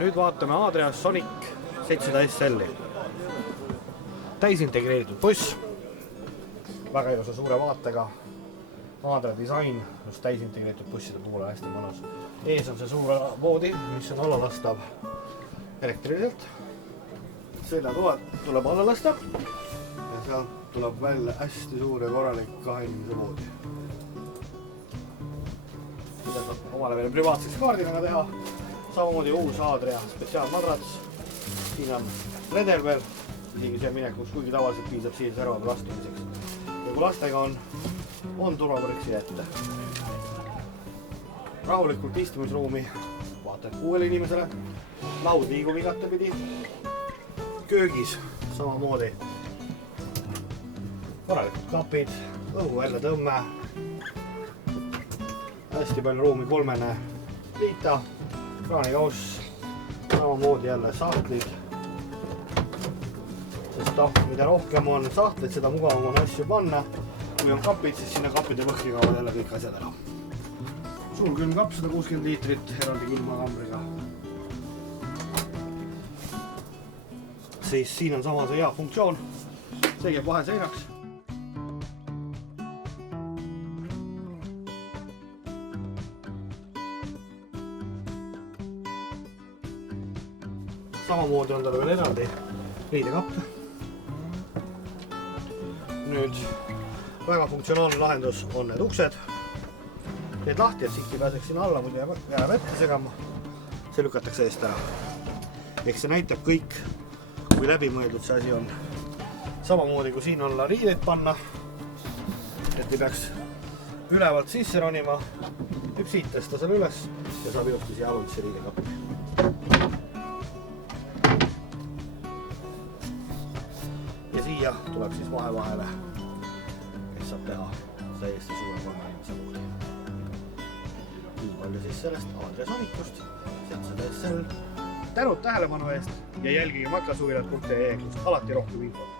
Nüüd vaatame Adria Sonic 700 SL-i. Täisintegreeritud buss, väga ilusa suure vaatega. Adria disain just täisintegreeritud busside puhul on hästi mõnus. Ees on see suur voodi, mis on alla lastav elektriliselt. Seljatoad tuleb alla lasta ja sealt tuleb välja hästi suur ja korralik 2 inimese voodi. Mida saab omale veel privaatseks kaardinaga teha. Samamoodi uus Adria spetsiaalmadrats. Siin on redel veel, isegi see minekuks, kuigi tavaliselt piisab siin servade lastumiseks. Ja kui lastega on turvavõrksi ette. Rahulikult istumisruumi vaatad 6 inimesele. Laud liigub igatepidi. Köögis samamoodi. Korralikud kapid, õhu välja tõmme. Hästi palju ruumi 3 liita. Kraanikauss, samamoodi jälle sahtlid. Sest mida rohkem on sahtleid, seda mugavam on asju panna. Kui on kapid, siis sinna kapide põhki kaovad jälle kõik asjad ära. Suur külmkapp, 160 liitrit, eraldi külmakambriga. Siis siin on sama see hea funktsioon. See käib vaheseinaks. Samamoodi on tal veel eraldi riidekapp. Nüüd väga funktsionaalne lahendus on need uksed. Need lahti, et siit ei pääseks sinna alla, muidu jääb ette segama. See lükatakse eest ära. Ehk see näitab kõik, kui läbimõeldud see asi on. Samamoodi kui siin olla riideid panna, et ei peaks ülevalt sisse ronima, võib siit tõsta selle üles ja saab ilusti siia alulisse riidekappi. Ja siia tuleb siis vahele, kes saab teha täiesti suure 3 inimese voodi. Nii palju siis sellest Adria Sonicust 700 SL. Tänud tähelepanu eest ja jälgige maklasuvilat.ee, kust alati rohkem infot.